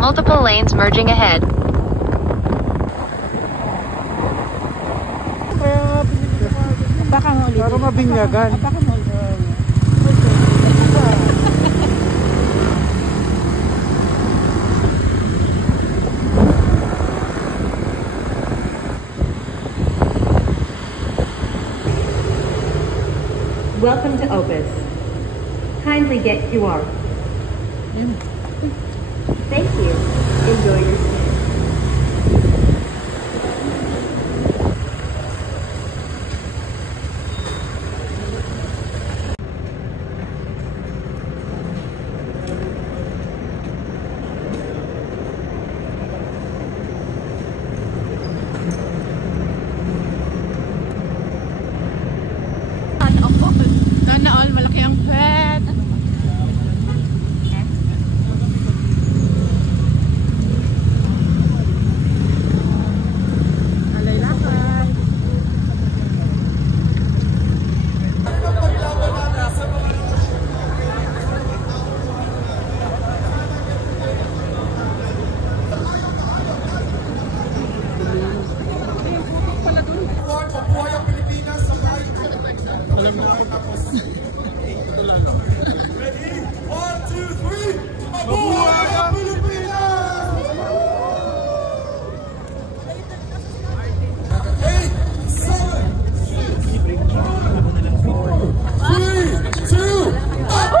Multiple lanes merging ahead. Baka mo ulit. Para mabinyagan. Baka mo ulit. Welcome to Opus. Kindly get QR. Thank you. Enjoy your stay. Sana all, malaki ang pet. Alay lakay. Mabuhay ang Pilipinas sa bahay. Ready? 1, 2, 3. Mabuhay ang Pilipinas! 8, 7, 3, 2, up!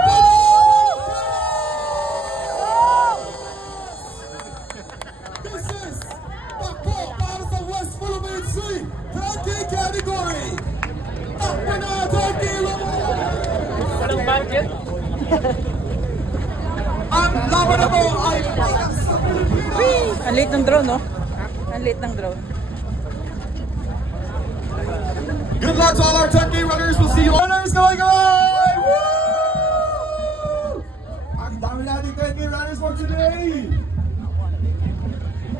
This is Takbo para sa West Philippine Sea Ranking Category! Takbo na! 10 kilo! Anong budget? Ang laban na mo ay para sa Pilipinas! Ang late ng drone, no? Ang late ng drone. Good luck to all our 10K runners. We'll see you runners going on! Woo! Ang dami natin 10K runners for today!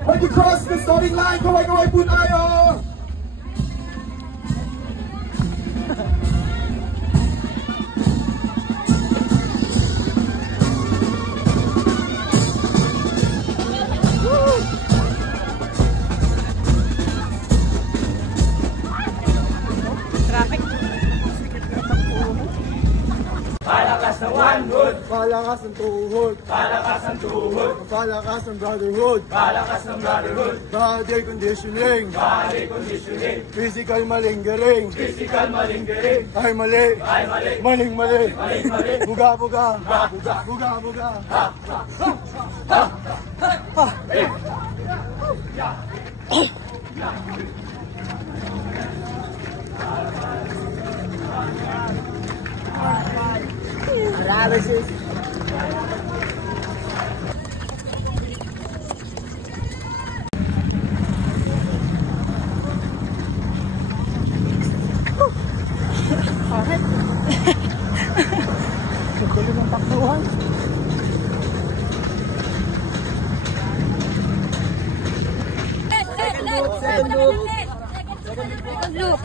When you cross the starting line, kaway-kaway po tayo! Traffic. Palakas ng manhood, Palakas ng tuhod, palakas ng tuhod, palakas ng brotherhood, palakas ng brotherhood, body conditioning, body conditioning, physical malingering, physical malingering, ay mali, ay mali, maling mali, maling mali, buga-buga, buga, buga-buga. Analysis. Tuloy ng takbuhan. Second loop.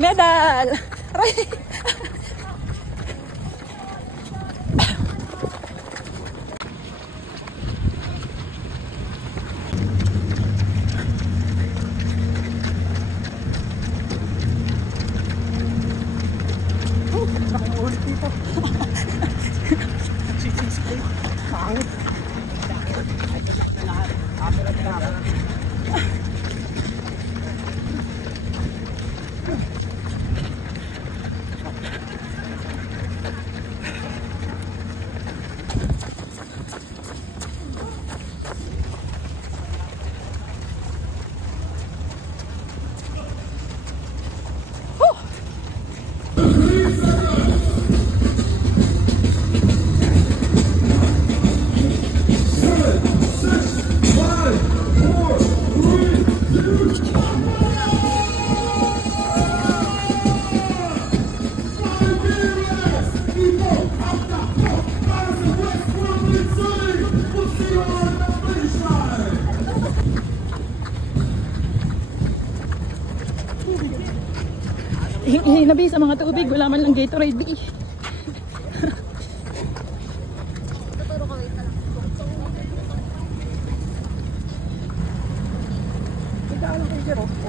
Medal! Aray! Nakuulit dito. Pangit. Hinabi sa mga tubig, wala man lang Gatorade.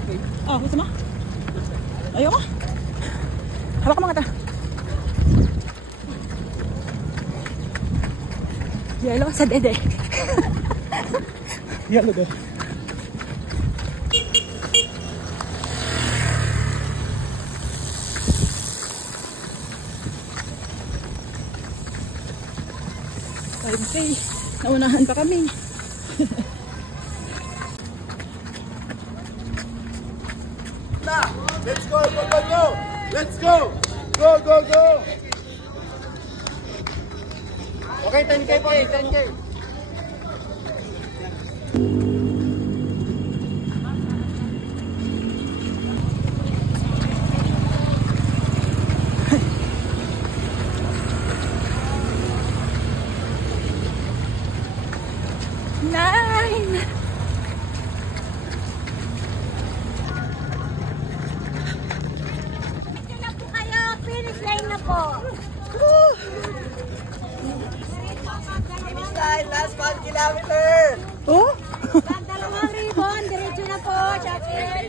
Okay. Oh, gusto mo? Ayaw mo? Hawak ka mga ta. Yelo sa dede. Yellow daw. Okay, naunahan pa kami. Let's go, go, go, go! Let's go! Go, go, go! Okay, 10K po, 10K. Nine! Ito na po kayo, finish line na po. Finish line, last 1 kilometer. Oh? Dalawang ribbon, diretso na po, Shopee.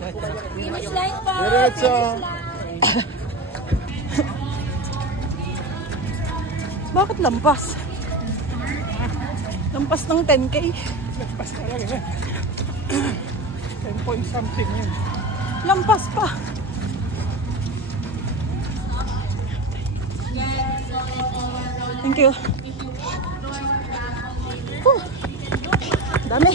Finish line po. Diretso. Finish line. Bakit lampas? Lampas ng 10K. Lampas talaga yan. 10 point something yun. Lampas pa. Thank you. Dami.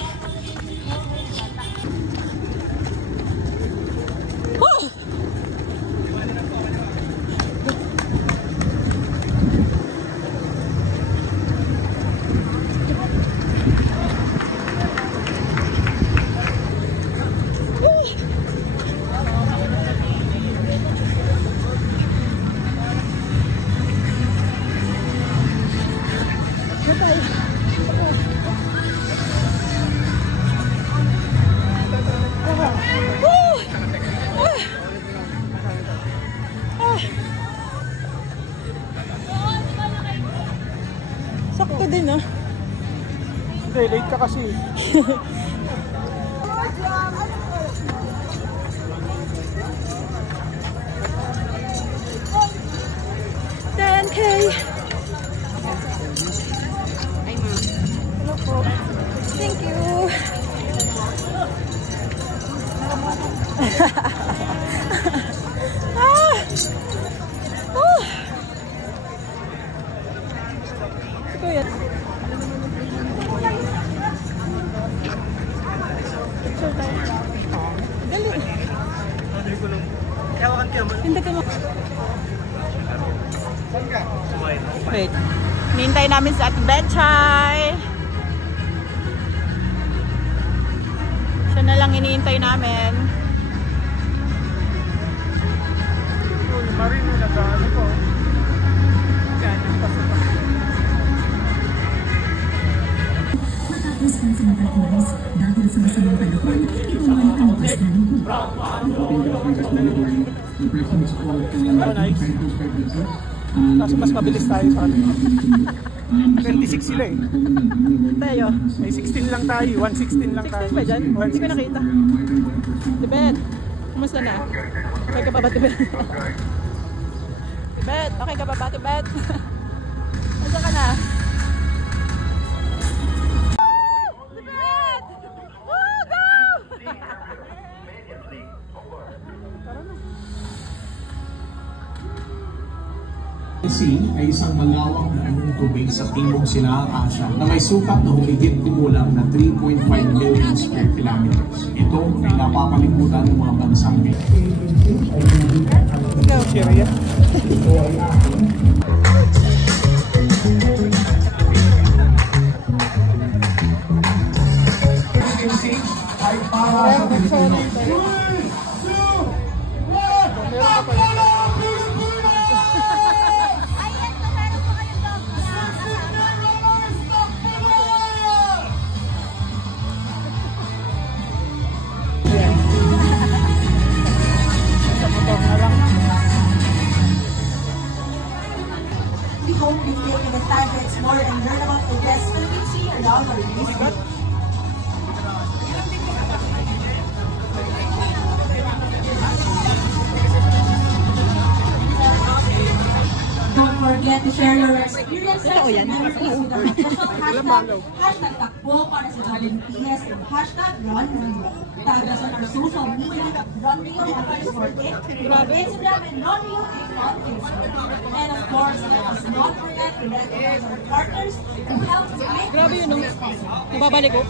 Sakto din ah. Hindi, late ka kasi. $10K. Hello po. Thank you. Ah! Oh! Ito yan. Dali. Hindi ka mo. Wait. Nihintay namin sa Ate Betchay. Siya na lang iniintay namin. Marin yung nag-ano po. Ganyan pa sa Matapos ang sampagmas, dahil sa masamang panahon, ito man ang pasdahan ko. Kaso mas mabilis tayo sa kanila. 26 sila eh. Tayo. May 16 lang tayo, 116 lang tayo. 16 ba dyan? Hindi ko nakita. Tibet, kumusta na? Okay ka pa ba, Tibet? Tibet, okay ka pa ba, Tibet? Nasaan ka na? Tibet! Woo, go! Sea ay isang malawak na anong tubig sa timog Silangang Asya na may sukat na humigit kumulang na 3.5 million square kilometers. Ito ay napapalibutan ng mga bansang Syria. ay para sa Ayan, so meron po kayong dog. Sa motor na lang. explore and learn about the West Philippine Sea around our region. Don't forget to share your experiences and memories with our official hashtag takbo para sa WPS and hashtag RunRio. Tag us on our social media at RunRio_it, Instagram and RunRio on Facebook. And of course, let us not forget to recognize our partners who help us make Grabe yun, no? Nababalik ko.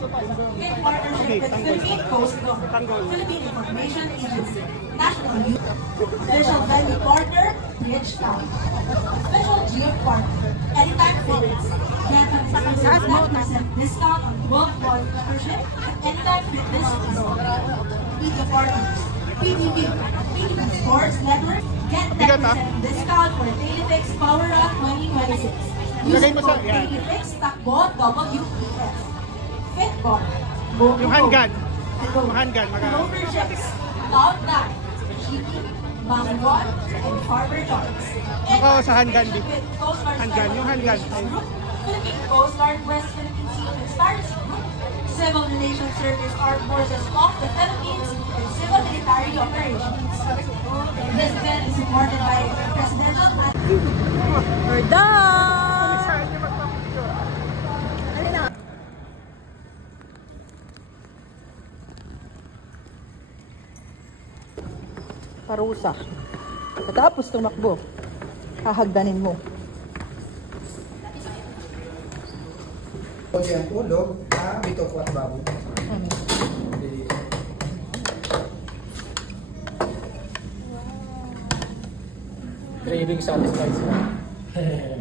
in partnership with Philippine Coast Guard, Philippine Information Agency, National Youth, Special Venue Partner, Bridgetown, Special Geo Partner, Anytime Fitness, get a 10% discount on worldwide membership at Anytime Fitness Media Partners, PTV, PTV Sports Network, get 10% discount for Dailifix Power Run 2026. Use code Dailifix Takbo WPS. Fitball, Yung handgun. Yung handgun, Rover Ships, Cloud9, Shiki, Bangwan, and Farmer Jones. Ako sa handgun, Vic. Handgun, yung handgun. Philippine Coast Guard, West Philippine Sea and Stars Group, Civil Relations Service Armed Forces of the Philippines, and Civil Military Operations. This event is supported by Presidential We're done! Parusa. Pagkatapos tumakbo, hahagdanin mo. O yan, ulo, bito ko at baboy. Craving satisfied sila.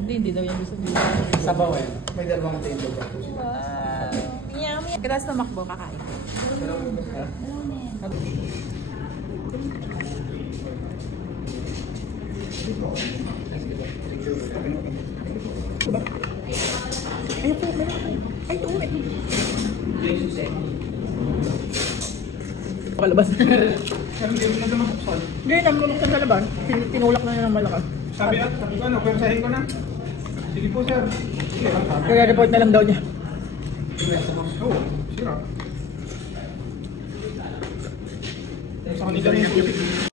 Hindi daw yan gusto nila. Sabaw eh. May dalawang tendo pa po sila. Wow! Yummy! Pagkatapos tumakbo, kakain. Palabas. Hindi, namuluksan sa laban. Tinulak na niya ng malakas. Sabi ko ano, pwersahin ko na. Sige po, sir. Kaya report na lang daw niya. Oo, sira. Sa kanila rin yung